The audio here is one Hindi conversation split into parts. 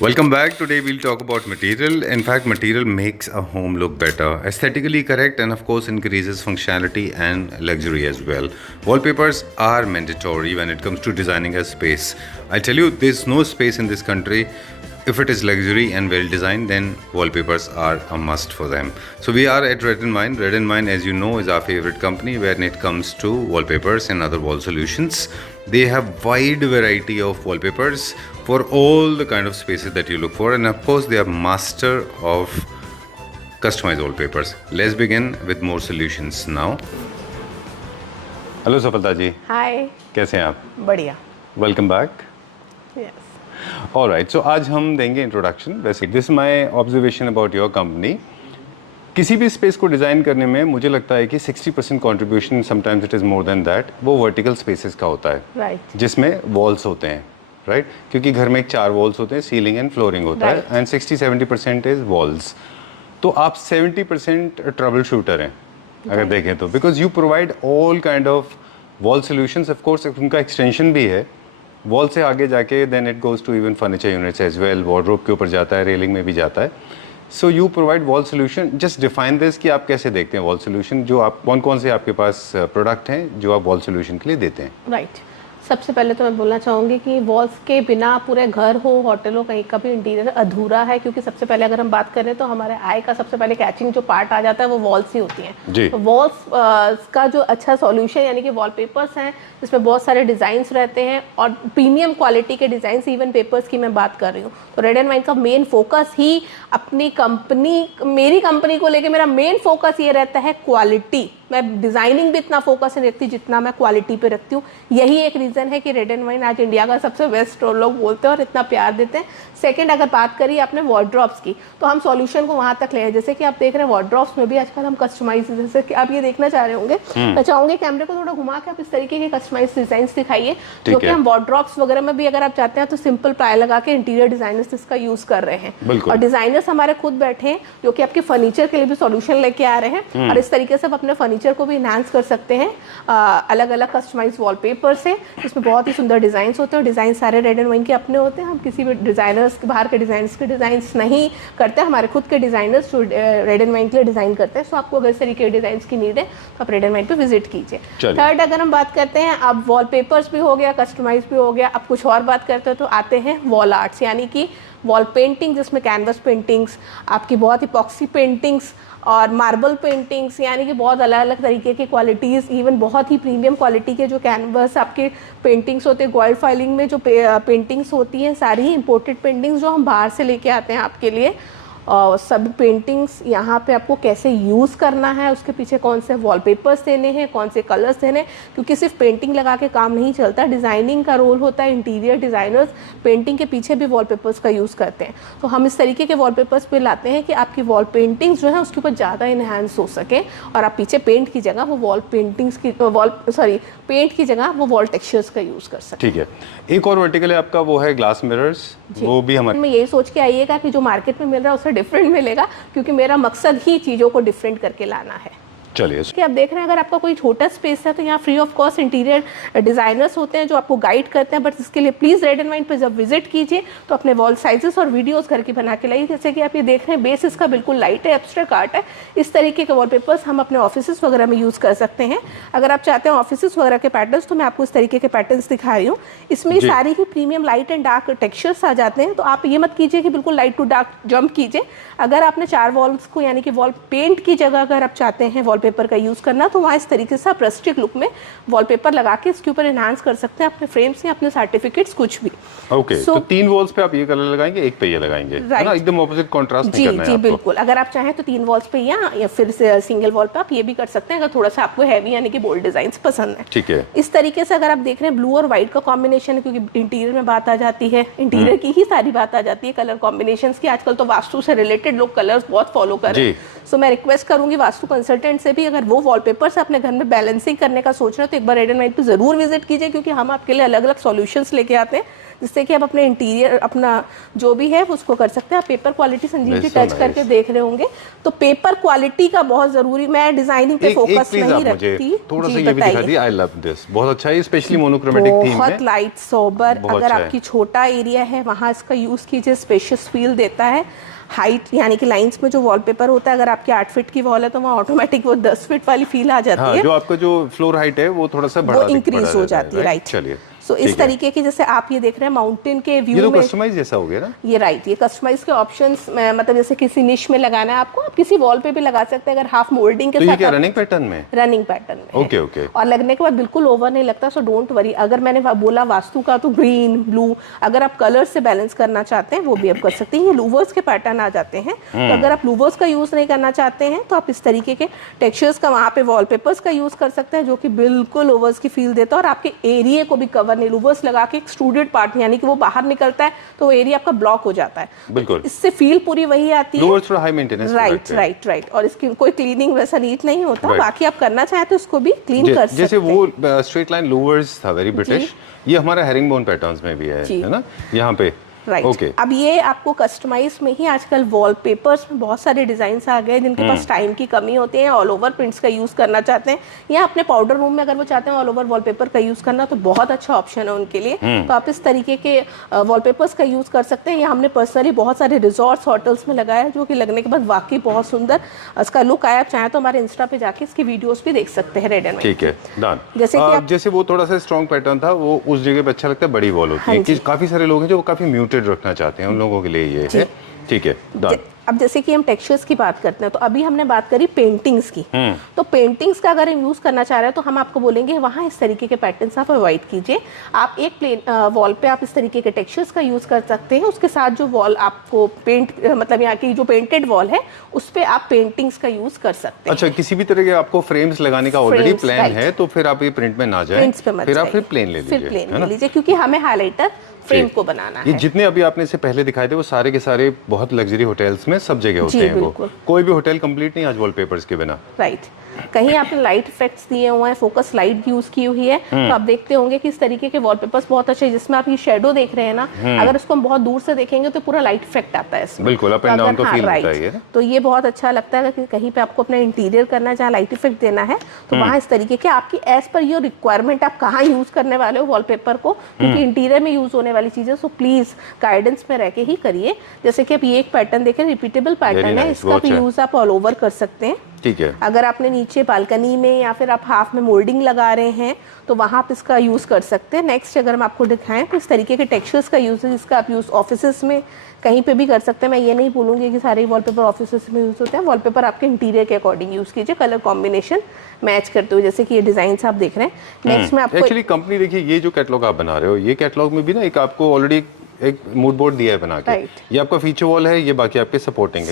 Welcome back. Today we'll talk about material. In fact, material makes a home look better, aesthetically correct, and of course increases functionality and luxury as well. Wallpapers are mandatory when it comes to designing a space. I tell you, there's no space in this country. If it is luxury and well designed, then wallpapers are a must for them. So we are at Red and Wine. Red and Wine, as you know, is our favorite company when it comes to wallpapers and other wall solutions. They have wide variety of wallpapers for all the kind of spaces that you look for, and of course they are master of customized wallpapers. Let's begin with more solutions now. Hello सफलता जी. हाय. कैसे हैं आप? बढ़िया. Welcome back. यस. ऑलराइट, सो आज हम देंगे इंट्रोडक्शन. वैसे this my observation about your company. किसी भी स्पेस को डिज़ाइन करने में मुझे लगता है कि 60% contribution, sometimes it is more than that, वो वर्टिकल स्पेसेस का होता है. राइट. जिसमें वॉल्स होते हैं. राइट, क्योंकि घर में एक 4 वॉल्स होते हैं, सीलिंग एंड फ्लोरिंग होता है, एंड 60-70% इज वॉल्स. तो आप 70% ट्रबल शूटर हैं अगर देखें तो, because you provide all kind of wall solutions. Of course उनका एक्सटेंशन भी है वॉल से आगे जाके, then it goes to even furniture units as well, wardrobe के ऊपर जाता है, रेलिंग में भी जाता है. So you provide wall solution. Just define this कि आप कैसे देखते हैं वॉल सोल्यूशन, जो आप कौन से आपके पास प्रोडक्ट हैं जो आप वॉल सोल्यूशन के लिए देते हैं. राइट. सबसे पहले तो मैं बोलना चाहूँगी कि वॉल्स के बिना पूरे घर हो, होटल हो, कहीं का भी इंटीरियर अधूरा है. क्योंकि सबसे पहले अगर हम बात करें तो हमारे आय का सबसे पहले कैचिंग जो पार्ट आ जाता है वो वॉल्स ही होती हैं. तो वॉल्स का जो अच्छा सॉल्यूशन यानी कि वॉलपेपर्स हैं जिसमें बहुत सारे डिज़ाइंस रहते हैं और प्रीमियम क्वालिटी के डिज़ाइंस, इवन पेपर्स की मैं बात कर रही हूँ. तो रेड एंड वाइन का मेन फोकस ही अपनी कंपनी, मेरी कंपनी को लेके मेरा मेन फोकस ये रहता है क्वालिटी. मैं डिज़ाइनिंग भी इतना फोकस नहीं रखती जितना मैं क्वालिटी पे रखती हूँ. यही एक रीज़न है कि रेड एंड वाइन आज इंडिया का सबसे बेस्ट लोग बोलते हैं और इतना प्यार देते हैं. सेकंड, अगर बात करिए आपने वार्डरोब्स की, तो हम सॉल्यूशन को वहाँ तक ले आए. जैसे कि आप देख रहे हैं वार्डरोब्स में भी आजकल हम कस्टमाइज, जैसे कि आप ये देखना चाह रहे होंगे, मैं चाहूँगी कैमरे को थोड़ा घुमा के आप इस तरीके के कस्टमाइज डिजाइन दिखाइए. जो कि हम वार्डरोब्स वगैरह में भी अगर आप चाहते हैं तो सिंपल प्लाई लगा के इंटीरियर डिजाइनर्स इसका यूज कर रहे हैं. और डिजाइनर्स हमारे खुद बैठे हैं जो कि आपके फर्नीचर के लिए भी सॉल्यूशन लेके आ रहे हैं. और इस तरीके से आप अपने फर्नीचर को भी इनहांस कर सकते हैं अलग अलग कस्टमाइज वॉलपेपर से, जिसमें बहुत ही सुंदर डिजाइन होते हैं. डिजाइन सारे रेड एंड वाइन के अपने होते हैं. हम किसी भी डिजाइनर्स, बाहर के डिजाइनर्स के डिजाइन्स नहीं करते. हमारे खुद के डिजाइनर्स जो रेड एंड वाइन के लिए डिजाइन करते हैं. सो आपको अगर इस तरीके के डिजाइन की नीड है तो आप रेड एंड वाइन पे विजिट कीजिए. थर्ड, अगर हम बात करते हैं, अब वॉलपेपर्स भी हो गया, कस्टमाइज भी हो गया, अब कुछ और बात करते हैं तो आते हैं वॉल आर्ट्स, यानी कि वॉल पेंटिंग, जिसमें कैनवस पेंटिंग्स, आपकी बहुत इपॉक्सी पेंटिंग्स और मार्बल पेंटिंग्स, यानी कि बहुत अलग अलग तरीके की क्वालिटीज़, इवन बहुत ही प्रीमियम क्वालिटी के जो कैनवस आपके पेंटिंग्स होते हैं. गोल्ड फाइलिंग में जो पेंटिंग्स होती हैं सारी ही इंपोर्टेड पेंटिंग्स जो हम बाहर से लेके आते हैं आपके लिए. और सब पेंटिंग्स यहाँ पे आपको कैसे यूज़ करना है, उसके पीछे कौन से वॉलपेपर्स देने हैं, कौन से कलर्स देने हैं, क्योंकि सिर्फ पेंटिंग लगा के काम नहीं चलता. डिज़ाइनिंग का रोल होता है. इंटीरियर डिज़ाइनर्स पेंटिंग के पीछे भी वॉलपेपर्स का यूज़ करते हैं. तो हम इस तरीके के वॉलपेपर्स पे लाते हैं कि आपकी वॉल पेंटिंग्स जो है उसके ऊपर ज़्यादा इन्हांस हो सके और आप पीछे पेंट की जगह वो वॉल पेंटिंग्स की पेंट की जगह वो वॉल टेक्सचर्स का यूज़ कर सकते हैं. ठीक है. एक और वर्टिकल है आपका, वो है ग्लास मिरर्स. वो भी हमारे में यही सोच के आइएगा कि जो मार्केट में मिल रहा है उससे डिफरेंट मिलेगा, क्योंकि मेरा मकसद ही चीज़ों को डिफरेंट करके लाना है. चलिए, कि आप देख रहे हैं अगर आपका कोई छोटा स्पेस है तो यहाँ free of cost interior designers होते हैं जो आपको गाइड करते हैं. बट इसके लिए प्लीज़ रेड एंड वाइन पर जब विजिट कीजिए तो अपने वॉल साइजेस और वीडियोस घर की बना के लाइए. जैसे कि आप ये देख रहे हैं, बेस इसका बिल्कुल लाइट है, एब्स्ट्रैक्ट आर्ट है. इस तरीके के वॉलपेपर्स हम अपने ऑफिस वगैरह में यूज़ कर सकते हैं. अगर आप चाहते हैं ऑफिस वगैरह के पैटर्न्स, तो मैं आपको इस तरीके के पैटर्न्स दिखा रही हूँ. इसमें सारी ही premium light and dark textures आ जाते हैं. तो आप ये मत कीजिए कि बिल्कुल लाइट टू डार्क जंप कीजिए. अगर आपने 4 वॉल्स को यानी कि वॉल पेंट की जगह अगर आप चाहते हैं वॉलपेपर का यूज़ करना, तो वहाँ इस तरीके से आप रस्टिक लुक में वॉलपेपर लगा के इसके ऊपर एनहांस कर सकते हैं अपने फ्रेम्स या अपने सर्टिफिकेट्स कुछ भी. ओके. तो 3 वॉल्स पे आप ये कलर लगाएंगे, एक पे ये लगाएंगे, है ना? एकदम ऑपोजिट कंट्रास्ट नहीं करना है जी आपको. बिल्कुल. अगर आप चाहें तो 3 वॉल्स पे या फिर सिंगल वॉल पे आप ये भी कर सकते हैं अगर थोड़ा सा आपको हैवी यानी कि बोल्ड डिजाइन पसंद है. ठीक है. इस तरीके से अगर आप देख रहे हैं ब्लू और व्हाइट का कॉम्बिनेशन है, क्योंकि इंटीरियर में बात आ जाती है, इंटीरियर की ही सारी बात आ जाती है कलर कॉम्बिनेशंस की. आजकल तो वास्तु से रिलेटेड लोग कलर्स बहुत फॉलो कर रहे हैं. सो मैं रिक्वेस्ट करूंगी वास्तु कंसल्टेंट से से भी अगर वो वॉलपेपर्स अपने घर में बैलेंसिंग करने का सोच रहे हो तो एक बार रेड एंड व्हाइट पे ज़रूर विजिट कीजिए, क्योंकि हम आपके लिए अलग अलग सॉल्यूशंस लेके आते हैं जिससे कि आप अपने इंटीरियर अपना जो भी है उसको कर सकते हैं। आप paper quality Sanjeev ji touch करके देख रहे होंगे, तो पेपर क्वालिटी का बहुत जरूरी, मैं डिजाइनिंग पे फोकस नहीं रखती। थोड़ा सा ये भी दिखा दिए, आई लव दिस, बहुत अच्छा है, स्पेशली मोनोक्रोमेटिक थीम में, बहुत लाइट सोबर। अगर आपकी छोटा एरिया है वहां इसका यूज कीजिए, स्पेशियस फील देता है। हाइट यानी कि लाइंस में जो वॉलपेपर होता है, अगर आपकी 8 फीट की वॉल है तो वहाँ ऑटोमेटिक वो 10 फीट वाली फील आ जाती है। जो आपका जो फ्लोर हाइट है वो थोड़ा सा बढ़ा, इंक्रीज हो जाती है, राइट। चलिए, सो इस तरीके की, जैसे आप ये देख रहे हैं माउंटेन के व्यू ये तो में, कस्टमाइज जैसा हो गया ना ये, राइट। ये कस्टमाइज के ऑप्शंस, मतलब जैसे किसी निश में लगाना है आपको, आप किसी वॉल पे भी लगा सकते हैं अगर हाफ मोल्डिंग के तो साथ। ये क्या रनिंग पैटर्न में? रनिंग पैटर्न में, ओके ओके। और लगने के बाद बिल्कुल ओवर नहीं लगता, सो डोंट वरी। अगर मैंने बोला वास्तु का, तो ग्रीन ब्लू, अगर आप कलर से बैलेंस करना चाहते हैं वो भी आप कर सकते हैं। ये लूवर्स के पैटर्न आ जाते हैं, तो अगर आप लूवर्स का यूज नहीं करना चाहते हैं तो आप इस तरीके के टेक्सचर्स का वहाँ पे वॉलपेपर्स का यूज कर सकते हैं, जो कि बिल्कुल ओवर्स की फील देता है और आपके एरिया को भी कवर नहीं। लूवर्स लगा के एक्सट्रूडेड पार्ट, यानी कि वो बाहर निकलता है तो वो एरिया आपका ब्लॉक हो जाता है, बिल्कुल। इससे फील पूरी वही आती है, लूवर्स थोड़ा high maintenance, right right right. और इसकी कोई क्लीनिंग वैसा नीट नहीं होता, बाकी आप करना चाहें तो इसको भी क्लीन कर सकते हैं। जैसे वो स्ट्रेट लाइन लूवर्स था, वेरी ब्रिटिश, ये हमारा हेरिंगबोन पैटर्न्स में भी है ना यहाँ पे, राइट। Okay. अब ये आपको कस्टमाइज में ही आजकल वॉलपेपर्स में बहुत सारे डिजाइन आ गए, जिनके पास टाइम की कमी होती है, ऑल ओवर प्रिंट्स का यूज करना चाहते हैं, या अपने पाउडर रूम में अगर वो चाहते हैं ऑल ओवर वॉलपेपर का यूज करना, तो बहुत अच्छा ऑप्शन है उनके लिए। तो आप इस तरीके के वॉलपेपर्स का यूज कर सकते हैं। ये हमने पर्सनली बहुत सारे रिजॉर्ट्स होटल्स में लगाया है, जो कि लगने के बाद वाकई बहुत सुंदर इसका लुक आया। आप चाहें तो हमारे इंस्टा पे जाके इसकी वीडियोस भी देख सकते हैं, रेड एंड व्हाइट। ठीक है, डन। जैसे वो थोड़ा सा स्ट्रॉन्ग पैटर्न था, वो उस जगह पे अच्छा लगता है, बड़ी वॉल होती है। काफी सारे लोग हैं जो काफी म्यूटेड रखना चाहते हैं, उन लोगों के लिए ये है, ठीक है, डन। अब जैसे कि हम टेक्सचर्स की बात करते हैं, तो अभी हमने बात करी पेंटिंग्स की, तो पेंटिंग्स का अगर हम यूज करना चाह रहे हैं तो हम आपको बोलेंगे वहाँ इस तरीके के पैटर्न्स आप अवॉइड कीजिए। आप एक प्लेन वॉल पे आप इस तरीके के टेक्सचर्स का यूज कर सकते हैं। उसके साथ जो वॉल आपको पेंट, मतलब यहाँ की जो पेंटेड वॉल है उस पर आप पेंटिंग्स का यूज कर सकते हैं। अच्छा, किसी भी तरह के आपको फ्रेम्स लगाने का ऑलरेडी प्लान है तो फिर आप ये प्रिंट में ना जाए, फिर आप प्लेन ले लीजिए, क्योंकि हमें हाईलाइटर फ्रेम को बनाना है। ये जितने अभी आपने से पहले दिखाए थे वो सारे के सारे बहुत लग्जरी होटल्स में सब जगह होते हैं। वो कोई भी होटल कंप्लीट नहीं आज वॉलपेपर्स के बिना, राइट। कहीं आपने लाइट इफेक्ट्स दिए हुए हैं, फोकस लाइट यूज की हुई है, तो आप देखते होंगे कि इस तरीके के वॉलपेपर्स बहुत अच्छे हैं। जिसमें आप ये शेडो देख रहे हैं ना, अगर इसको हम बहुत दूर से देखेंगे तो पूरा लाइट इफेक्ट आता है इसमें, बिल्कुल अप एंड डाउन का फील होता है ये। तो ये बहुत अच्छा लगता है कि कहीं पे आपको अपना इंटीरियर करना है जहाँ लाइट इफेक्ट देना है, तो वहाँ इस तरीके के आपकी एज पर योर रिक्वायरमेंट आप कहाँ यूज करने वाले हो वॉलपेपर को, क्योंकि इंटीरियर में यूज होने वाली चीजें, सो प्लीज गाइडेंस में रह के ही करिए। जैसे कि आप ये एक पैटर्न देखें, रिपीटेबल पैटर्न है, इसका भी यूज आप ऑल ओवर कर सकते हैं, ठीक है। अगर आपने नीचे बालकनी में या फिर आप हाफ में मोल्डिंग लगा रहे हैं तो वहाँ आप इसका यूज़ कर सकते हैं। नेक्स्ट अगर हम आपको दिखाएं तो इस तरीके के टेक्सचर्स का यूज़ है, जिसका आप यूज़ ऑफिसेस में कहीं पे भी कर सकते हैं। मैं ये नहीं बोलूँगी कि सारे वॉलपेपर ऑफिसेस में यूज़ होते हैं, वॉलपेपर आपके इंटीरियर के अकॉर्डिंग यूज़ कीजिए, कलर कॉम्बिनेशन मैच करते हुए, जैसे कि ये डिजाइन आप देख रहे हैं। नेक्स्ट में आपको एक्चुअली कंपनी देखिए, ये जो कैटलॉग आप बना रहे हो, ये कैटलॉग में भी ना एक आपको ऑलरेडी एक मूड बोर्ड दिया है बना के, ये आपका फीचर वॉल है, ये बाकी आपके सपोर्टिंग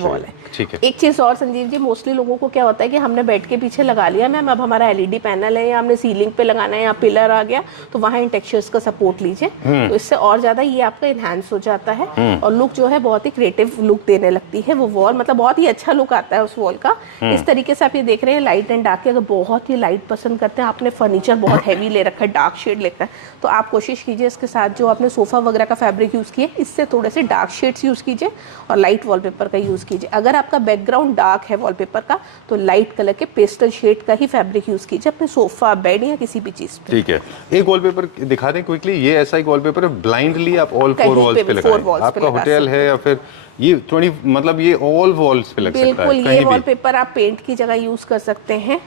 वॉल है, ठीक है। एक चीज और संजीव जी, मोस्टली लोगों को क्या होता है कि हमने बेड के पीछे लगा लिया मैम, अब हमारा एलईडी पैनल है या हमने सीलिंग पे लगाना है या पिलर आ गया, तो वहाँ इन टेक्सचर्स का सपोर्ट लीजिए, तो इससे और ज्यादा ये आपका इनहैंस हो जाता है और लुक जो है बहुत ही क्रिएटिव लुक देने लगती है वो वॉल, मतलब बहुत ही अच्छा लुक आता है उस वॉल का। इस तरीके से आप ये देख रहे हैं लाइट एंड डार्क, अगर बहुत ही लाइट पसंद करते हैं, आपने फर्नीचर बहुत हैवी ले रखा है, डार्क शेड लेकर, तो आप कोशिश कीजिए इसके साथ जो आपने सोफा वगैरह का फैब्रिक यूज किया इससे थोड़े से डार्क शेड्स यूज कीजिए और लाइट वॉलपेपर का यूज कीजिए। अगर आपका बैकग्राउंड डार्क है वॉलपेपर का तो लाइट कलर के पेस्टल शेड का ही फैब्रिक यूज कीजिए अपने सोफा, बेड या किसी भी चीज पे। ठीक है, एक वॉलपेपर दिखा दें क्विकली, ये ऐसा एक वॉलपेपर है, ब्लाइंडली आप ऑल फोर वॉल्स पे लगाएं, आपका होटल है या फिर ये 20 मतलब ये ऑल वॉल्स पे लग सकता है। बिल्कुल, ये वॉलपेपर आप पेंट की जगह यूज कर सकते हैं,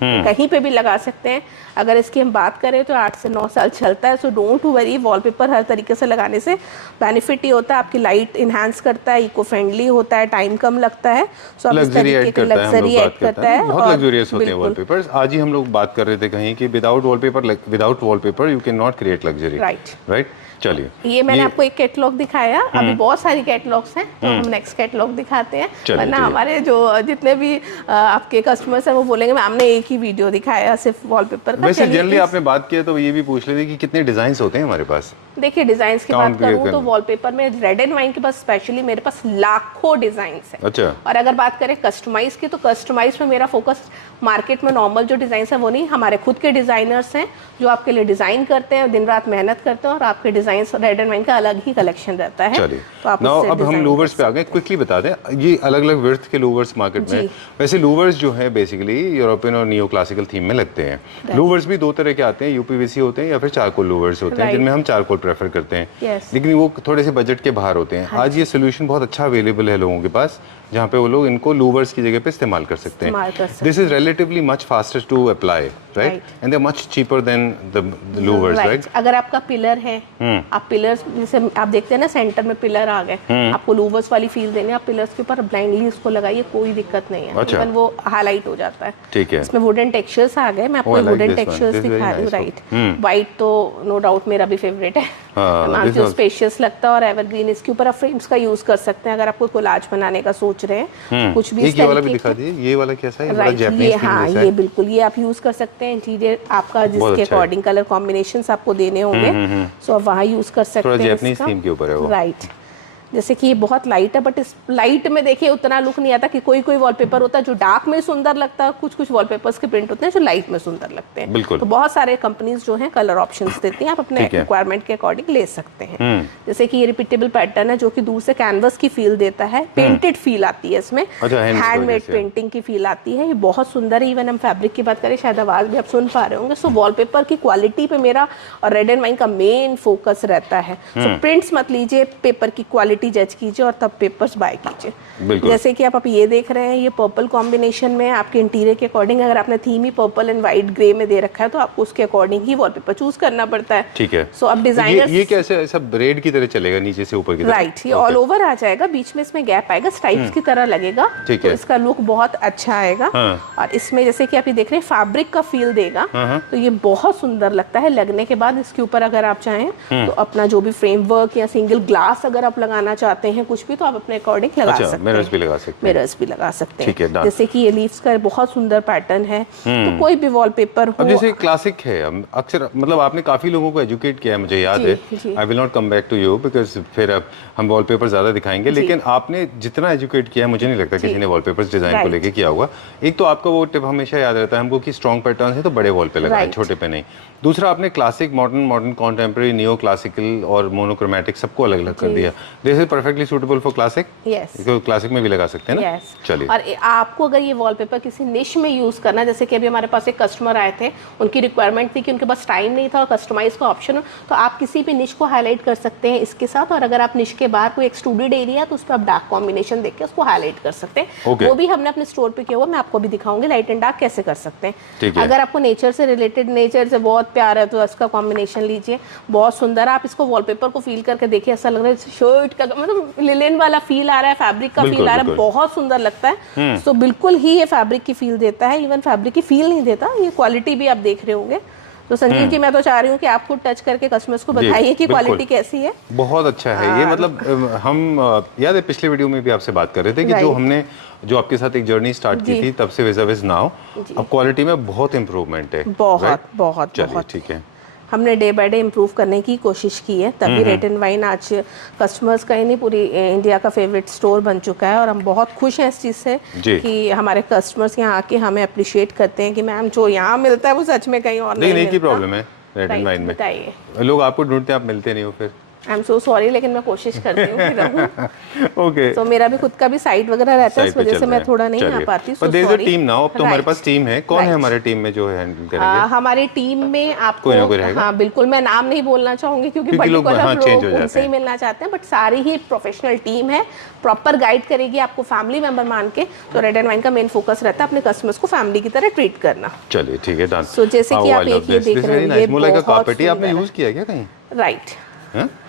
कहीं पे भी लगा सकते हैं। अगर इसकी हम बात करें तो 8 से 9 साल चलता है, सो डोंट वरी, वॉलपेपर हर तरीके से लगाने से बेनिफिट ही होता है, आपकी लाइट इनहांस करता है, इको फ्रेंडली होता है, टाइम कम लगता है, सो आप इस तरीके के लग्जरी ऐड करता है, बहुत लग्जरियस होते हैं वॉलपेपर्स। आज ही हम लोग बात कर रहे थे कहीं कि without wallpaper you can not create luxury, right. चलिए, ये मैंने आपको एक कैटलॉग दिखाया, अभी बहुत सारी कैटलॉग्स हैं, तो हम नेक्स्ट कैटलॉग दिखाते हैं, वरना हमारे जो जितने भी आपके कस्टमर्स हैं वो बोलेंगे मैम ने एक ही वीडियो दिखाया सिर्फ वॉलपेपर का। वैसे जनरली आपने बात किया तो ये भी पूछ लेते कि कितने डिजाइन होते हैं हमारे पास? देखिए डिजाइन की Count बात करूँ करना। तो वॉलपेपर में रेड एंड वाइन के पास स्पेशली मेरे पास लाखों डिजाइन है। अच्छा। और अगर बात करें कस्टमाइज की, तो कस्टमाइज में मेरा फोकस मार्केट में नॉर्मल जो डिजाइन है वो नहीं, हमारे खुद के डिजाइनर्स हैं जो आपके लिए डिजाइन करते हैं, दिन रात मेहनत करते हैं, और आपके डिजाइन रेड एंड वाइन का अलग ही कलेक्शन रहता है। तो आप अब हम लूवर्स पे आ गए, क्विकली बता दें ये अलग अलग विड्थ के लूवर्स मार्केट में। वैसे लूवर्स जो है बेसिकली यूरोपियन और नियो क्लासिकल थीम में लगते हैं। लूवर्स भी दो तरह के आते हैं, यूपीवीसी होते हैं या फिर चारकोल लूवर्स होते हैं, जिनमें हम चारकोल प्रेफर करते हैं, लेकिन वो थोड़े से बजट के बाहर होते हैं। आज ये सोल्यूशन बहुत अच्छा अवेलेबल है लोगों के पास, जहाँ पे वो लोग इनको लूवर्स की जगह पे इस्तेमाल कर सकते हैं। This is relatively much faster to apply, right, and they are much cheaper than the louvers, right. अगर आपका पिलर है, आप पिलर्स जैसे आप देखते हैं ना सेंटर में पिलर आ गए, आपको लूवर्स वाली फील देनी है, आप पिलर्स के ऊपर ब्लाइंडली इसको लगाइए, कोई दिक्कत नहीं है। अच्छा। इवन वो हाईलाइट हो जाता है। ठीक है। इसमें वुडन टेक्सचर्स आ गए, मैं आपको वुडन टेक्सचर्स दिखा रही हूँ, राइट। व्हाइट तो नो डाउट मेरा भी फेवरेट है, जो स्पेशियस लगता है, और एवरग्रीन। इसके ऊपर आप फ्रेम्स का यूज कर सकते हैं अगर आपको कोलाज बनाने का सोच रहे हैं, कुछ भी इस वाला भी दिखा दीजिए। ये वाला कैसा है? राइट, ये हाँ, ये बिल्कुल, ये आप यूज कर सकते हैं। इंटीरियर आपका जिसके अकॉर्डिंग कलर कॉम्बिनेशंस आपको देने होंगे, सो आप वहाँ यूज कर सकते हैं। जैपनीज थीम के ऊपर है वो, राइट। जैसे कि ये बहुत लाइट है, बट इस लाइट में देखिए उतना लुक नहीं आता कि कोई कोई वॉलपेपर होता है जो डार्क में सुंदर लगता है, कुछ कुछ वॉलपेपर्स के प्रिंट होते हैं जो लाइट में सुंदर लगते हैं। बिल्कुल। तो बहुत सारे कंपनीज जो हैं कलर ऑप्शंस देती हैं, आप अपने रिक्वायरमेंट के अकॉर्डिंग ले सकते हैं। जैसे कि ये रिपीटेबल पैटर्न है जो कि दूर से कैनवस की फील देता है, पेंटेड फील आती है इसमें, हैंडमेड पेंटिंग की फील आती है। ये बहुत सुंदर है। इवन हम फैब्रिक की बात करें, शायद आवाज भी आप सुन पा रहे होंगे। सो वॉलपेपर की क्वालिटी पे मेरा और रेड एंड वाइन का मेन फोकस रहता है। सो प्रिंट्स मत लीजिए, पेपर की क्वालिटी जज कीजिए और तब पेपर्स बाय कीजिए। जैसे कि आप ये देख रहे हैं, ये पर्पल कॉम्बिनेशन में आपके इंटीरियर के अकॉर्डिंग, अगर आपने theme he purple and white grey में दे रखा है तो आपको उसके अकॉर्डिंग ही वॉलपेपर चूज करना पड़ता है। ठीक है। सो अब डिजाइनर ये कैसे सब रेड की तरह चलेगा, नीचे से ऊपर की तरफ? राइट, ये ऑल ओवर आ जाएगा, बीच में इसमें गैप आएगा, स्ट्राइप्स की तरह लगेगा, तो इसका लुक बहुत अच्छा आएगा। और इसमें जैसे कि आप ये देख रहे हैं फैब्रिक का फील देगा, तो ये बहुत सुंदर लगता है लगने के बाद। इसके ऊपर अगर आप चाहें तो अपना जो भी फ्रेमवर्क या सिंगल ग्लास अगर आप लगाना चाहते हैं कुछ भी, तो आप अपने अकॉर्डिंग लगा सकते हैं। मिरर्स भी लगा सकते हैं। जैसे कि ये लीव्स का बहुत सुंदर पैटर्न है, तो कोई भी वॉलपेपर हो। अब जैसे क्लासिक है, अक्सर मतलब आपने काफी लोगों को एजुकेट किया है, मुझे याद है। I will not come back to you because फिर अब हम वॉलपेपर ज्यादा दिखाएंगे, लेकिन आपने जितना एजुकेट किया है, मुझे नहीं लगता किसी ने वॉलपेपर्स डिजाइन को लेके किया होगा। एक तो आपका वो टिप हमेशा याद रहता है हमको कि स्ट्रॉन्ग पैटर्न है तो बड़े वॉल पे लगाएं, छोटे पे नहीं। दूसरा, आपने classic, modern, contemporary, neo classical और मोनोक्रोमैटिक सबको अलग अलग कर दिया। This is perfectly suitable for classic. इसको क्लासिक में भी लगा सकते हैं ना। चलिए। और आपको अगर ये वॉलपेपर किसी निश में यूज करना, जैसे कि अभी हमारे पास एक कस्टमर आए थे, उनकी रिक्वायरमेंट थी कि उनके पास टाइम नहीं था और कस्टमाइज का ऑप्शन हो, तो आप किसी भी निश को हाईलाइट कर सकते हैं इसके साथ। और अगर आप निश के बाहर कोई एक्सट्रूडेड एरिया है तो उस पर आप डार्क कॉम्बिनेशन देख के उसको हाईलाइट कर सकते हैं। वो भी हमने अपने स्टोर पे किया हुआ, मैं आपको भी दिखाऊंगी लाइट एंड डार्क कैसे कर सकते हैं। अगर आपको नेचर से रिलेटेड, नेचर से बहुत प्यार है, तो इसका कॉम्बिनेशन लीजिए, बहुत सुंदर। आप इसको वॉलपेपर को फील करके देखिए, ऐसा लग रहा है शर्ट का, मतलब लिलेन वाला फील आ रहा है, फैब्रिक का फील आ रहा है, बहुत सुंदर लगता है। तो बिल्कुल ही ये फैब्रिक की फील देता है। इवन फैब्रिक की फील नहीं देता, ये क्वालिटी भी आप देख रहे होंगे। तो संजीव जी, मैं तो चाह रही हूँ कि आप खुद टच करके कस्टमर्स को बताइए कि क्वालिटी कैसी है। बहुत अच्छा है ये। मतलब हम याद है पिछले वीडियो में भी आपसे बात कर रहे थे कि जो आपके साथ एक जर्नी स्टार्ट की थी, तब से विज़ नाउ अब क्वालिटी में बहुत इंप्रूवमेंट है। बहुत। ठीक है। हमने डे बाय डे इम्प्रूव करने की कोशिश की है, तभी रेड एंड वाइन आज कस्टमर्स का ही नहीं, पूरी इंडिया का फेवरेट स्टोर बन चुका है। और हम बहुत खुश हैं इस चीज़ से कि हमारे कस्टमर्स यहाँ आके हमें अप्रिशिएट करते हैं कि मैम जो यहाँ मिलता है वो सच में कहीं और नहीं मिलता। प्रॉब्लम है रेड एंड वाइन में, बताइए। लोग आपको ढूंढते हैं, आप मिलते नहीं हो फिर। आई एम सो सॉरी, लेकिन मैं कोशिश करती हूँ कि रहूं। ओके। तो मेरा भी खुद का भी साइट वगैरह रहता है, इस वजह से मैं थोड़ा नहीं आ पाती। पर there is a team now, अब तो हमारे पास टीम है। कौन है हमारे टीम में जो हैंडल करेंगे? हमारी टीम में आपको, हाँ बिल्कुल, मैं नाम नहीं बोलना चाहूंगी क्योंकि पर्टिकुलर लोग उनसे ही मिलना चाहते हैं, बट सारी ही प्रोफेशनल टीम है, प्रॉपर गाइड करेगी आपको, फैमिली मेंबर मान के। तो रेड एंड वाइन का मेन फोकस रहता है अपने कस्टमर्स को फैमिली की तरह ट्रीट करना। चलिए ठीक है, डन। सो जैसे कि आप एक ये देख रहे हैं, ये बहुत आपने यूज किया क्या कहीं? राइट,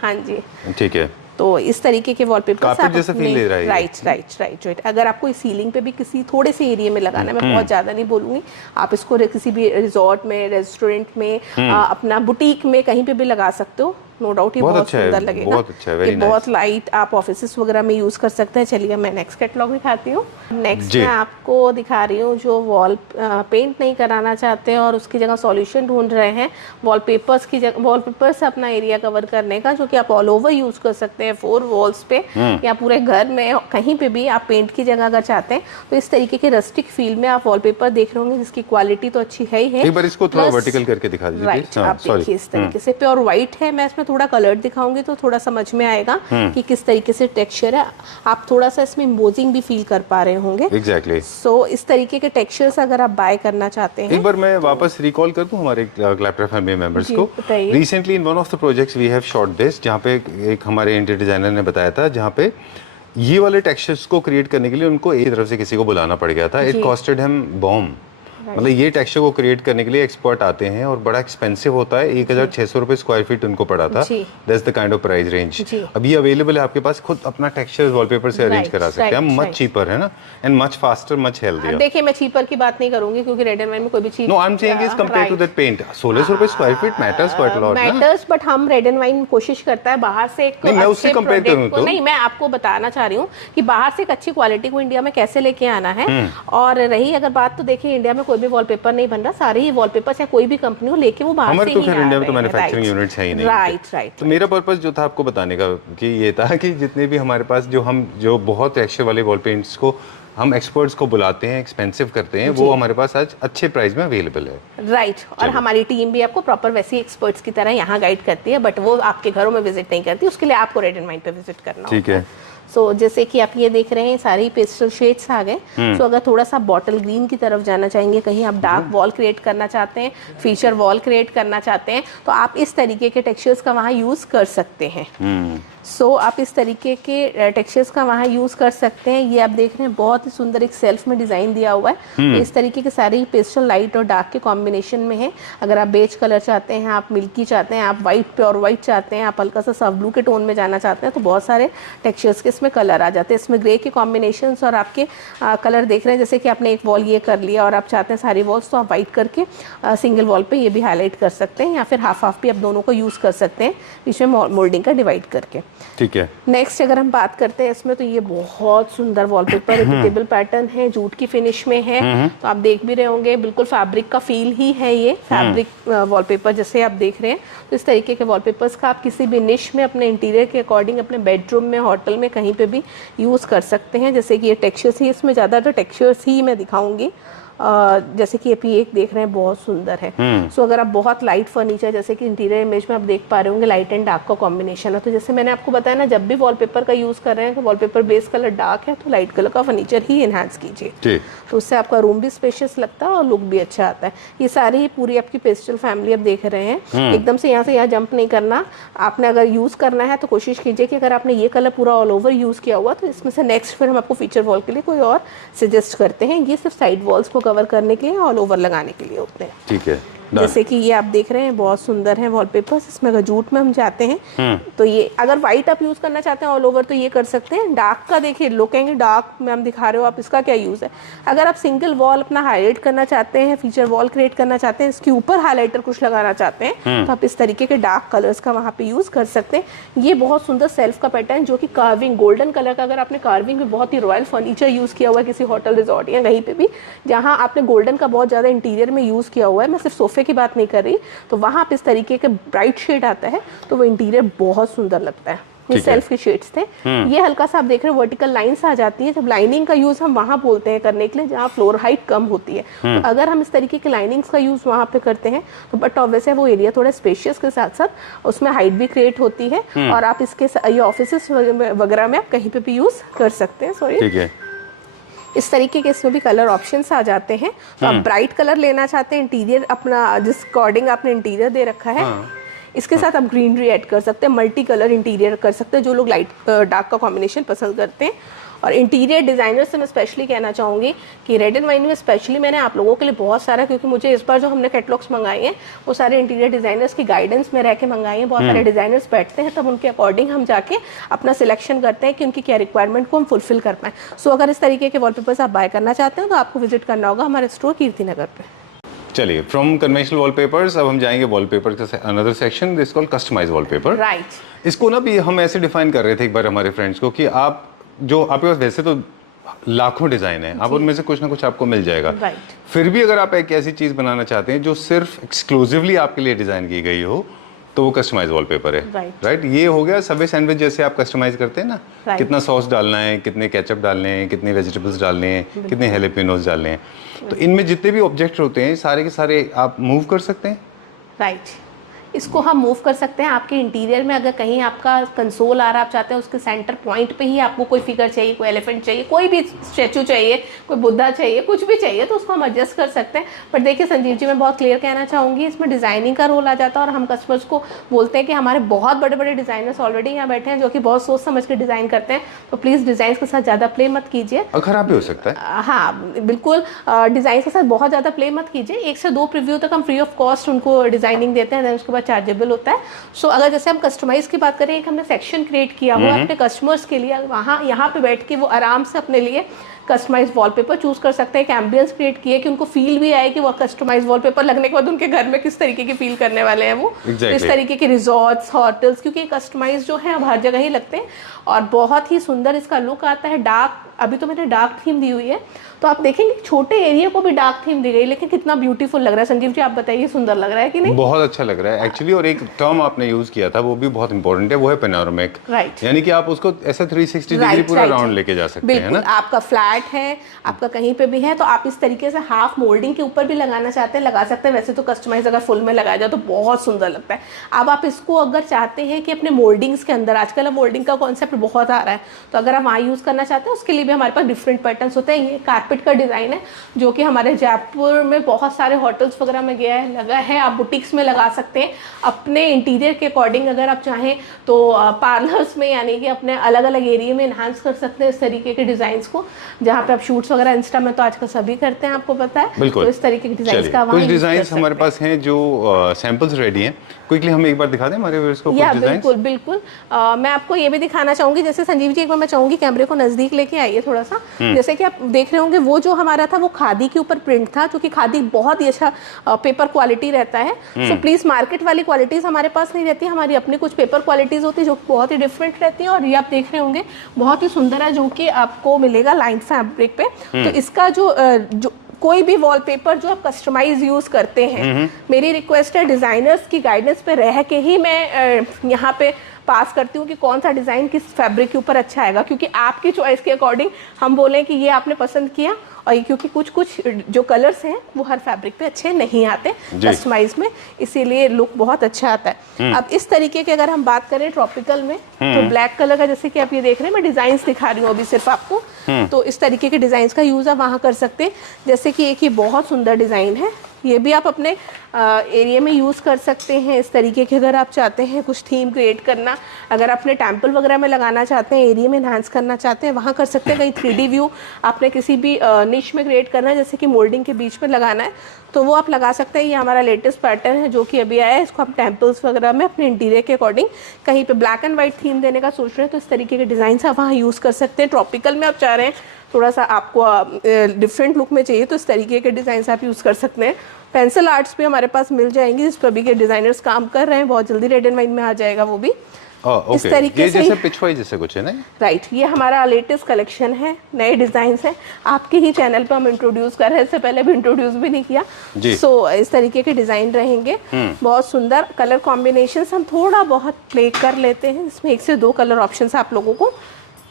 हाँ जी, ठीक है। तो इस तरीके के वॉलपेपर्स आप जैसा फील ले रहा है। राइट। अगर आपको इस सीलिंग पे भी किसी थोड़े से एरिया में लगाना है, मैं बहुत ज्यादा नहीं बोलूंगी, आप इसको किसी भी रिजॉर्ट में, रेस्टोरेंट में, अपना बुटीक में, कहीं पे भी लगा सकते हो। नो डाउट ये बहुत सुंदर लगेगा। बहुत अच्छा है, वेरी ये नाइस। बहुत लाइट, आप ऑफिसेस वगैरह में यूज़ कर सकते हैं। चलिए मैं नेक्स्ट कैटलॉग दिखाती हूँ। नेक्स्ट मैं आपको दिखा रही हूँ जो वॉल पेंट नहीं कराना चाहते हैं और उसकी जगह सॉल्यूशन ढूंढ रहे हैं वॉलपेपर्स की जगह, वॉलपेपर से अपना एरिया कवर करने का, जो कि आप ऑल ओवर यूज़ कर सकते हैं, 4 वॉल्स पे या पूरे घर में कहीं पे भी आप पेंट की जगह अगर चाहते हैं तो इस तरीके के रस्टिक फील में आप वॉलपेपर देख रहे होंगे, जिसकी क्वालिटी तो अच्छी है ही है। एक बार इसको थोड़ा वर्टिकल करके दिखा दीजिए। राइट, आप देखिए इस तरीके से प्योर व्हाइट है। मैं इसमें थोड़ा कलर दिखाऊंगी तो थोड़ा समझ में आएगा कि किस तरीके से टेक्सचर है। आप थोड़ा सा इसमें इम्बोजिंग भी फील कर पा रहे होंगे। एग्जैक्टली। सो इस तरीके के टेक्सचर्स अगर आप बाय करना चाहते हैं, एक बार मैं वापस रिकॉल कर दूं हमारे क्लैपटर फैमिली मेंबर्स को। Recently in one of the projects we have shot this, जहाँ पे एक हमारे इंटीरियर डिजाइनर ने बताया था, जहाँ पे ये वाले टेक्सचर्स को क्रिएट करने के लिए उनको एक तरफ से किसी को बुलाना पड़ गया था। It costed him bomb. मतलब ये टेक्सचर को क्रिएट करने के लिए एक्सपर्ट आते हैं और बड़ा एक्सपेंसिव होता है। 1600 रुपए स्क्वायर फीट उनको पड़ा था। That's the kind of price range. अब ये अवेलेबल है आपके पास, खुद अपना टेक्सचर वॉलपेपर से अरेंज करा सकते हैं। मच चीपर है ना, and much faster, much healthier. देखिए मैं चीपर की बात नहीं करूंगी क्योंकि रेड एंड वाइन में कोई भी चीज, no I am saying is compared to that paint 1600 रुपए square feet matters quite lot. Matters, but हम रेड एंड वाइन कोशिश करता है बाहर से एक मैं उससे कंपेयर करूं तो नहीं, मैं आपको बताना चाह रही हूँ कि बाहर से एक अच्छी क्वालिटी को इंडिया में कैसे लेके आना है। और रही अगर बात, तो देखिए इंडिया में कोई भी वॉलपेपर नहीं बन रहा, सारे ही वॉलपेपर्स या कोई भी कंपनी हो लेके वो बाहर से ही आ रहे हैं। इंडिया में तो मैन्युफैक्चरिंग यूनिट्स है ही नहीं। राइट। तो मेरा पर्पस जो था आपको बताने का कि ये था कि जितने भी हमारे पास जो बहुत टेक्सचर वाले वॉल पेंट्स को हम एक्सपर्ट्स को बुलाते हैं, एक्सपेंसिव करते हैं, वो हमारे पास आज अच्छे प्राइस में अवेलेबल है। राइट। और हमारी टीम भी आपको प्रॉपर वैसी एक्सपर्ट्स की तरह यहाँ गाइड करती है, बट वो आपके घरों में विजिट नहीं करती, उसके लिए आपको रेड एंड वाइन पे विजिट करना ठीक है। सो जैसे कि आप ये देख रहे हैं सारी पेस्टल शेड्स आ गए। सो अगर थोड़ा सा बॉटल ग्रीन की तरफ जाना चाहेंगे, कहीं आप डार्क वॉल क्रिएट करना चाहते हैं, फीचर वॉल क्रिएट करना चाहते हैं, तो आप इस तरीके के टेक्सचर्स का वहाँ यूज़ कर सकते हैं। सो आप इस तरीके के टेक्सचर्स का वहाँ यूज़ कर सकते हैं। ये आप देख रहे हैं बहुत ही सुंदर एक सेल्फ में डिज़ाइन दिया हुआ है। तो इस तरीके के सारे पेस्टल लाइट और डार्क के कॉम्बिनेशन में है। अगर आप बेज कलर चाहते हैं, आप मिल्की चाहते हैं, आप वाइट प्योर वाइट चाहते हैं, आप हल्का सा सब ब्लू के टोन में जाना चाहते हैं, तो बहुत सारे टेक्सचर्स के इसमें कलर आ जाते हैं। इसमें ग्रे के कॉम्बिनेशंस और आपके कलर देख रहे हैं। जैसे कि आपने एक वॉल ये कर लिया और आप चाहते हैं सारी वॉल्स, तो आप वाइट करके सिंगल वॉल पे ये भी हाईलाइट कर सकते हैं, या फिर हाफ हाफ भी आप दोनों को यूज़ कर सकते हैं, बीच में मोल्डिंग का डिवाइड करके। ठीक है। नेक्स्ट अगर हम बात करते हैं इसमें, तो ये बहुत सुंदर वॉलपेपर टेबल पैटर्न है, जूट की फिनिश में है। तो आप देख भी रहे होंगे, बिल्कुल फैब्रिक का फील ही है ये, फैब्रिक वॉलपेपर जैसे आप देख रहे हैं। तो इस तरीके के वॉलपेपर्स का आप किसी भी निश में अपने इंटीरियर के अकॉर्डिंग अपने बेडरूम में, होटल में, कहीं पे भी यूज़ कर सकते हैं। जैसे कि ये टेक्सचर्स ही, इसमें ज़्यादातर टेक्सचर्स ही मैं दिखाऊंगी। जैसे कि आप ये एक देख रहे हैं बहुत सुंदर है। सो अगर आप बहुत लाइट फर्नीचर, जैसे कि इंटीरियर इमेज में आप देख पा रहे होंगे लाइट एंड डार्क का कॉम्बिनेशन है, तो जैसे मैंने आपको बताया ना, जब भी वॉलपेपर का यूज़ कर रहे हैं तो वॉलपेपर बेस कलर डार्क है, तो लाइट कलर का फर्नीचर ही एनहांस कीजिए, तो उससे आपका रूम भी स्पेशियस लगता है और लुक भी अच्छा आता है। ये सारी ही पूरी आपकी पेस्टल फैमिली आप देख रहे हैं। एकदम से यहाँ से यहाँ जंप नहीं करना आपने। अगर यूज़ करना है तो कोशिश कीजिए कि अगर आपने ये कलर पूरा ऑल ओवर यूज़ किया हुआ, तो इसमें से नेक्स्ट फिर हम आपको फीचर वॉल के लिए कोई और सजेस्ट करते हैं। ये सिर्फ साइड वॉल्स को कवर करने के लिए, ऑल ओवर लगाने के लिए होते हैं। ठीक है। जैसे कि ये आप देख रहे हैं बहुत सुंदर है वॉलपेपर्स। इसमें अगर जूट में हम जाते हैं तो ये अगर व्हाइट आप यूज करना चाहते हैं ऑल ओवर, तो ये कर सकते हैं। डार्क का देखिए, लोग कहेंगे डार्क में हम दिखा रहे हो, आप इसका क्या यूज है। अगर आप सिंगल वॉल अपना हाईलाइट करना चाहते हैं, फीचर वॉल क्रिएट करना चाहते हैं, इसके ऊपर हाईलाइटर कुछ लगाना चाहते हैं, तो आप इस तरीके के डार्क कलर्स का वहाँ पे यूज कर सकते हैं। ये बहुत सुंदर सेल्फ का पैटर्न, जो कि कार्विंग गोल्डन कलर का, अगर आपने कार्विंग में बहुत ही रॉयल फर्नीचर यूज किया हुआ है किसी होटल रिजॉर्ट या कहीं पे भी, जहाँ आपने गोल्डन का बहुत ज्यादा इंटीरियर में यूज किया हुआ है, मैं सिर्फ सोफे की बात नहीं कर रही, तो वहां पे इस तरीके के ब्राइट शेड आता है, तो वो इंटीरियर बहुत सुंदर लगता है। ये सेल्फ के शेड्स थे। ये हल्का सा आप देख रहे हो वर्टिकल लाइंस आ जाती है, जब लाइनिंग का यूज हम वहां बोलते हैं करने के लिए जहाँ फ्लोर हाइट कम होती है। तो अगर हम इस तरीके के लाइनिंग्स का यूज वहां पे करते हैं, तो बट ऑब्वियसली वो एरिया थोड़ा स्पेशियस के साथ साथ उसमें हाइट भी क्रिएट होती है, और आप इसके ये ऑफिस वगैरह में आप कहीं पे भी यूज कर सकते हैं। सॉरी, इस तरीके के इसमें भी कलर ऑप्शंस आ जाते हैं। तो आप ब्राइट कलर लेना चाहते हैं, इंटीरियर अपना जिस अकॉर्डिंग आपने इंटीरियर दे रखा है, इसके साथ आप ग्रीनरी ऐड कर सकते हैं, मल्टी कलर इंटीरियर कर सकते हैं, जो लोग लाइट डार्क का कॉम्बिनेशन पसंद करते हैं। और इंटीरियर डिज़ाइनर से मैं स्पेशली कहना चाहूँगी कि रेड एंड वाइन में स्पेशली मैंने आप लोगों के लिए बहुत सारा, क्योंकि मुझे इस बार जो हमने कैटलॉग्स मंगाए हैं वो सारे इंटीरियर डिज़ाइनर्स की गाइडेंस में रह के मंगाए हैं। बहुत सारे डिज़ाइनर्स बैठते हैं, तब उनके अकॉर्डिंग हम जाके अपना सिलेक्शन करते हैं कि उनकी क्या रिक्वायरमेंट को हम फुलफिल कर पाएँ। सो अगर इस तरीके के वॉलपेपर्स आप बाय करना चाहते हैं तो आपको विजिट करना होगा हमारे स्टोर कीर्ति नगर पर। चलिए, फ्रॉम कन्वेंशनल वॉलपेपर्स अब हम जाएंगे वॉलपेपर का another section, this called customize wallpaper. Right. इसको ना भी हम ऐसे डिफाइन कर रहे थे एक बार हमारे फ्रेंड्स को कि आप जो आपके पास वैसे तो लाखों डिजाइन है, अब उनमें से कुछ ना कुछ आपको मिल जाएगा। राइट। फिर भी अगर आप एक ऐसी चीज बनाना चाहते हैं जो सिर्फ एक्सक्लूसिवली आपके लिए डिजाइन की गई हो, तो वो कस्टमाइज वॉलपेपर है। राइट। ये हो गया सबवे सैंडविच जैसे आप कस्टमाइज करते हैं ना, कितना सॉस डालना है, कितने केचप डालने हैं, कितने वेजिटेबल्स डालने हैं, कितने हेलेपिनोस डालने हैं, तो इनमें जितने भी ऑब्जेक्ट होते हैं सारे के सारे आप मूव कर सकते हैं। राइट। इसको हम मूव कर सकते हैं आपके इंटीरियर में। अगर कहीं आपका कंसोल आ रहा है, आप चाहते हैं उसके सेंटर पॉइंट पे ही आपको कोई फिगर चाहिए, कोई एलिफेंट चाहिए, कोई भी स्टैचू चाहिए, कोई बुद्धा चाहिए, कुछ भी चाहिए, तो उसको हम एडजस्ट कर सकते हैं। पर देखिए संजीव जी, मैं बहुत क्लियर कहना चाहूँगी, इसमें डिज़ाइनिंग का रोल आ जाता है और हम कस्टमर्स को बोलते हैं कि हमारे बहुत बड़े बड़े डिज़ाइनर्स ऑलरेडी यहाँ बैठे हैं जो कि बहुत सोच समझ के डिज़ाइन करते हैं, तो प्लीज़ डिज़ाइन के साथ ज़्यादा प्ले मत कीजिए। और खराब भी हो सकता है। हाँ बिल्कुल, डिज़ाइन के साथ बहुत ज़्यादा प्ले मत कीजिए। 1 से 2 प्रीव्यू तक हम फ्री ऑफ कॉस्ट उनको डिज़ाइनिंग देते हैं, देन उसके बाद चार्जेबल होता है। सो अगर जैसे हम कस्टमाइज की बात करें, एक हमने सेक्शन क्रिएट किया हुआ है अपने कस्टमर्स के लिए, वहाँ यहाँ पे बैठ के वो आराम से अपने लिए कस्टमाइज वॉलपेपर चूज कर सकते हैं। एक एम्बियंस क्रिएट किए कि उनको फील भी आए कि वो कस्टमाइज वॉलपेपर लगने के बाद उनके घर में किस तरीके की फील करने वाले हैं वो। इस तरीके के रिजॉर्ट्स, होटल्स, क्योंकि कस्टमाइज जो है अब हर जगह ही लगते हैं और बहुत ही सुंदर इसका लुक आता है। डार्क, अभी तो मैंने डार्क थीम दी हुई है, तो आप देखेंगे छोटे एरिया को भी डार्क थीम दी गई, लेकिन कितना ब्यूटीफुल लग रहा है। संजीव जी आप बताइए, सुंदर लग रहा है कि नहीं? बहुत अच्छा लग रहा है एक्चुअली। और एक टर्म आपने यूज किया था वो भी बहुत इंपॉर्टेंट है, वो है पैनोरामिक। राइट। यानी कि आप उसको ऐसा 360 डिग्री पूरा राउंड लेके जा सकते हैं ना। आपका फ्लैट है, आपका कहीं पे भी है, तो आप इस तरीके से हाफ मोल्डिंग के ऊपर भी लगाना चाहते हैं, लगा सकते हैं। वैसे तो कस्टमाइज अगर फुल में लगाया जाए तो बहुत सुंदर लगता है। अब आप इसको अगर चाहते हैं कि अपने मोल्डिंग्स के अंदर, आजकल मोल्डिंग का कॉन्सेप्ट बहुत आ रहा है, तो अगर आप वहाँ यूज करना चाहते हैं उसके लिए भी हमारे पास डिफरेंट पैटर्न्स होते हैं। ये कारपेट का डिजाइन है जो कि हमारे जयपुर में बहुत सारे होटल्स वगैरह में गया है, लगा है। आप बुटीक्स में लगा सकते हैं अपने इंटीरियर के अकॉर्डिंग। अगर आप चाहें तो पार्लर्स में, यानी कि अपने अलग अलग एरिया में एनहांस कर सकते हैं इस तरीके के डिजाइंस को, जहाँ पे आप शूट्स वगैरह इंस्टा में तो आजकल सभी करते हैं, आपको पता है। तो इस तरीके के डिजाइन का कुछ डिजाइन हमारे पास हैं जो सैंपल्स रेडी हैं, क्विकली हम एक बार दिखा दें हमारे व्यूअर्स को कुछ डिजाइन। बिल्कुल बिल्कुल। मैं आपको ये भी दिखाना चाहूंगी, जैसे संजीव जी एक बार मैं चाहूंगी कैमरे को नजदीक लेके आइए थोड़ा सा। जैसे कि आप देख रहे होंगे वो जो हमारा था वो खादी के ऊपर प्रिंट था, जो कि खादी बहुत ही अच्छा पेपर क्वालिटी रहता है। सो प्लीज, मार्केट वाली क्वालिटीज हमारे पास नहीं रहती, हमारी अपनी कुछ पेपर क्वालिटीज होती है जो बहुत ही डिफरेंट रहती है। और ये आप देख रहे होंगे बहुत ही सुंदर है, जो कि आपको मिलेगा लाइन फैब्रिक पे। तो इसका जो कोई भी वॉलपेपर जो आप कस्टमाइज यूज करते हैं, मेरी रिक्वेस्ट है डिजाइनर्स की गाइडेंस पे रह के ही मैं यहाँ पे पास करती हूँ कि कौन सा डिज़ाइन किस फैब्रिक के ऊपर अच्छा आएगा, क्योंकि आपकी चॉइस के अकॉर्डिंग हम बोलें कि ये आपने पसंद किया, और क्योंकि कुछ कुछ जो कलर्स हैं वो हर फैब्रिक पे अच्छे नहीं आते कस्टमाइज में, इसीलिए लुक बहुत अच्छा आता है। अब इस तरीके के अगर हम बात करें ट्रॉपिकल में, तो ब्लैक कलर का, जैसे कि आप ये देख रहे हैं, मैं डिजाइन्स दिखा रही हूँ अभी सिर्फ आपको, तो इस तरीके के डिजाइन्स का यूज आप वहाँ कर सकते हैं। जैसे कि एक ये बहुत सुंदर डिजाइन है, ये भी आप अपने एरिया में यूज़ कर सकते हैं इस तरीके के। अगर आप चाहते हैं कुछ थीम क्रिएट करना, अगर अपने टेम्पल वगैरह में लगाना चाहते हैं, एरिया में एनहांस करना चाहते हैं, वहाँ कर सकते हैं। कहीं 3D व्यू आपने किसी भी निश में क्रिएट करना है, जैसे कि मोल्डिंग के बीच में लगाना है, तो वो आप लगा सकते हैं। ये हमारा लेटेस्ट पैटर्न है जो कि अभी आया है, इसको आप टेम्पल्स वगैरह में अपने इंटीरियर के अकॉर्डिंग कहीं पे ब्लैक एंड वाइट थीम देने का सोच रहे हैं, तो इस तरीके के डिज़ाइन आप वहाँ यूज़ कर सकते हैं। ट्रॉपिकल में आप चाह रहे हैं थोड़ा सा आपको डिफरेंट लुक में चाहिए, तो इस तरीके के डिज़ाइन आप यूज़ कर सकते हैं। पेंसिल आर्ट्स भी हमारे पास मिल जाएंगी, जिस पर भी के डिज़ाइनर्स काम कर रहे हैं, बहुत जल्दी रेड एंड वाइन में आ जाएगा वो भी। इस तरीके से जैसे पिचवाई जैसे कुछ है ना। राइट, ये हमारा लेटेस्ट कलेक्शन है, नए डिजाइन्स हैं, आपके ही चैनल पे हम इंट्रोड्यूस कर रहे हैं, इससे पहले भी इंट्रोड्यूस भी नहीं किया। सो इस तरीके के डिजाइन रहेंगे, बहुत सुंदर कलर कॉम्बिनेशंस हम थोड़ा बहुत प्ले कर लेते हैं, इसमें 1 से 2 कलर ऑप्शंस आप लोगों को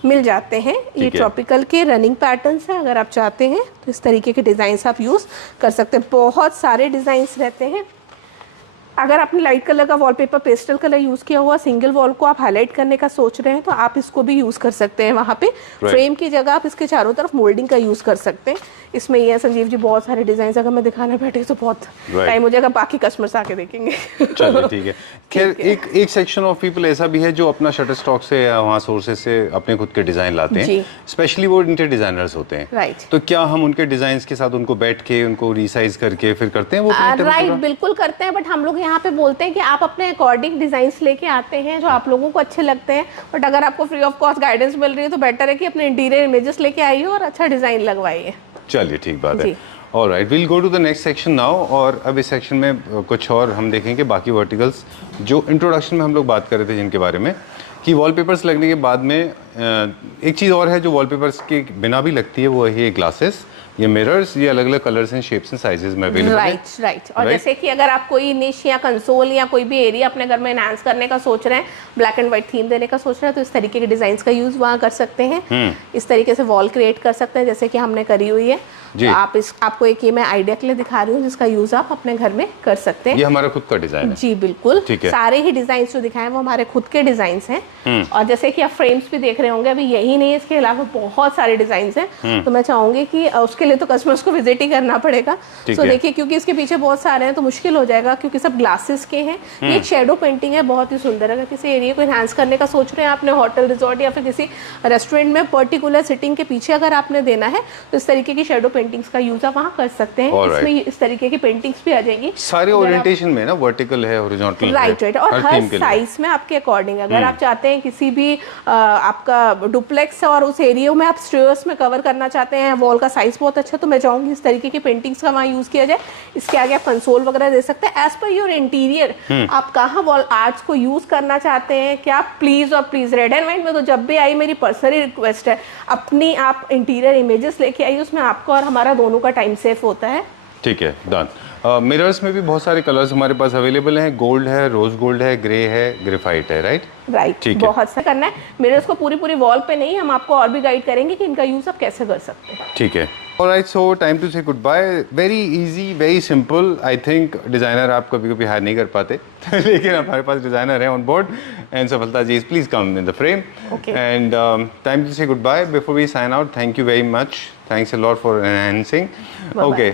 मिल जाते हैं। ये ट्रॉपिकल के रनिंग पैटर्न्स हैं, अगर आप चाहते हैं तो इस तरीके के डिजाइन्स आप यूज कर सकते हैं। बहुत सारे डिजाइन्स रहते हैं। अगर आपने लाइट कलर का वॉलपेपर, पेस्टल कलर यूज किया हुआ, सिंगल वॉल को आप हाईलाइट करने का सोच रहे हैं, तो आप इसको भी यूज कर सकते हैं। वहाँ पे फ्रेम की जगह आप इसके चारों तरफ मोल्डिंग का यूज कर सकते हैं। इसमें ये संजीव जी बहुत सारे डिजाइन, अगर मैं दिखाने बैठे तो बहुत टाइम हो जाएगा, बाकी कस्टमर्स आके देखेंगे। चलिए ठीक है। खैर एक सेक्शन ऑफ पीपल ऐसा भी है जो अपना शटर स्टॉक से या वहाँ सोर्सेज से अपने खुद के डिजाइन लाते हैं, स्पेशली वो इंटीरियर डिजाइनर्स होते हैं। राइट, तो क्या हम उनके डिजाइन के साथ उनको बैठ के उनको रिसाइज करके फिर करते हैं वो? राइट, बिल्कुल करते हैं, बट हम लोग यहाँ पे बोलते हैं कि आप अपने अकॉर्डिंग डिजाइन्स लेके आते हैं जो आप लोगों को अच्छे लगते हैं। बट अगर आपको फ्री ऑफ कॉस्ट गाइडेंस मिल रही है तो बेटर है कि अपने इंटीरियर इमेजेस लेके आइए और अच्छा डिजाइन लगवाइए। चलिए ठीक बात है। Alright, we'll go to the next section now. और अब इस सेक्शन में कुछ और हम देखेंगे बाकी वर्टिकल्स जो इंट्रोडक्शन में हम लोग बात कर रहे थे जिनके बारे में, कि वॉलपेपर्स लगने के बाद में एक चीज़ और है जो वॉलपेपर्स के बिना भी लगती है, वो है ये ग्लासेस, ये मिरर्स, ये अलग अलग colours and shapes and sizes में अवेलेबल है। राइट। और जैसे कि अगर आप कोई निश या कंसोल या कोई भी एरिया अपने घर में एनहांस करने का सोच रहे हैं, ब्लैक एंड व्हाइट थीम देने का सोच रहे हैं, तो इस तरीके के डिजाइन का यूज वहाँ कर सकते हैं। इस तरीके से वॉल क्रिएट कर सकते हैं जैसे कि हमने करी हुई है। तो आपको एक ये मैं आइडिया के लिए दिखा रही हूँ जिसका यूज आप अपने घर में कर सकते हैं। ये हमारा खुद का डिजाइन है। जी बिल्कुल, ठीक है। सारे ही डिजाइन जो दिखाए वो हमारे खुद के डिजाइन हैं। और जैसे कि आप फ्रेम्स भी देख रहे होंगे, अभी यही नहीं, इसके अलावा बहुत सारे डिजाइन हैं। तो मैं चाहूंगी कि उसके लिए तो कस्टमर्स को विजिट ही करना पड़ेगा। तो देखिए, क्योंकि इसके पीछे बहुत सारे हैं तो मुश्किल हो जाएगा, क्योंकि सब ग्लासेस के हैं। ये एक शेडो पेंटिंग है, बहुत ही सुंदर। अगर किसी एरिया को एनहांस करने का सोच रहे हैं आपने, होटल रिजॉर्ट या फिर किसी रेस्टोरेंट में पर्टिकुलर सिटिंग के पीछे अगर आपने देना है, तो इस तरीके की शेडो पेंटिंग्स का यूज आप कर सकते हैं। इसमें इस तरीके की पेंटिंग्स भी आ जाएंगी सारे ओरिएंटेशन में ना, वर्टिकल है, हॉरिजॉन्टल है, राइट। और हर साइज में आपके अकॉर्डिंग, अगर आप चाहते हैं किसी भी आपका डुप्लेक्स है और उस एरिया में आप स्टेयर्स में कवर करना चाहते हैं, वॉल का साइज बहुत अच्छा, तो मैं चाहूंगी इस तरीके की पेंटिंग्स का वहाँ यूज किया जाए। इसके आगे आप कंसोल वगैरह दे सकते हैं। एज पर योर इंटीरियर, आप कहाँ वॉल आर्ट्स को यूज करना चाहते हैं क्या, प्लीज और प्लीज। रेड एंड व्हाइट में तो जब भी आई, मेरी पर्सनली रिक्वेस्ट है, अपनी आप इंटीरियर इमेजेस लेके आइए, उसमें आपका और हमारा दोनों का टाइम सेफ होता है। ठीक है, डन। मिरर्स में भी बहुत सारे कलर्स हमारे पास अवेलेबल हैं। गोल्ड है, रोज गोल्ड है, ग्रे है, ग्रेफाइट है, राइट। बहुत सा करना है। मिरर्स को पूरी वॉल पे नहीं, हम आपको और भी गाइड करेंगे कि इनका यूज आप कैसे कर सकते हैं। ठीक है, alright. So time to say goodbye. Very easy, very simple. I think designer आप कभी कभी हायर नहीं कर पाते लेकिन हमारे पास डिजाइनर है on board. And Safalta ji, please come in the frame. And time to say goodbye before we sign out. Thank you very much, thanks a lot for enhancing. Okay.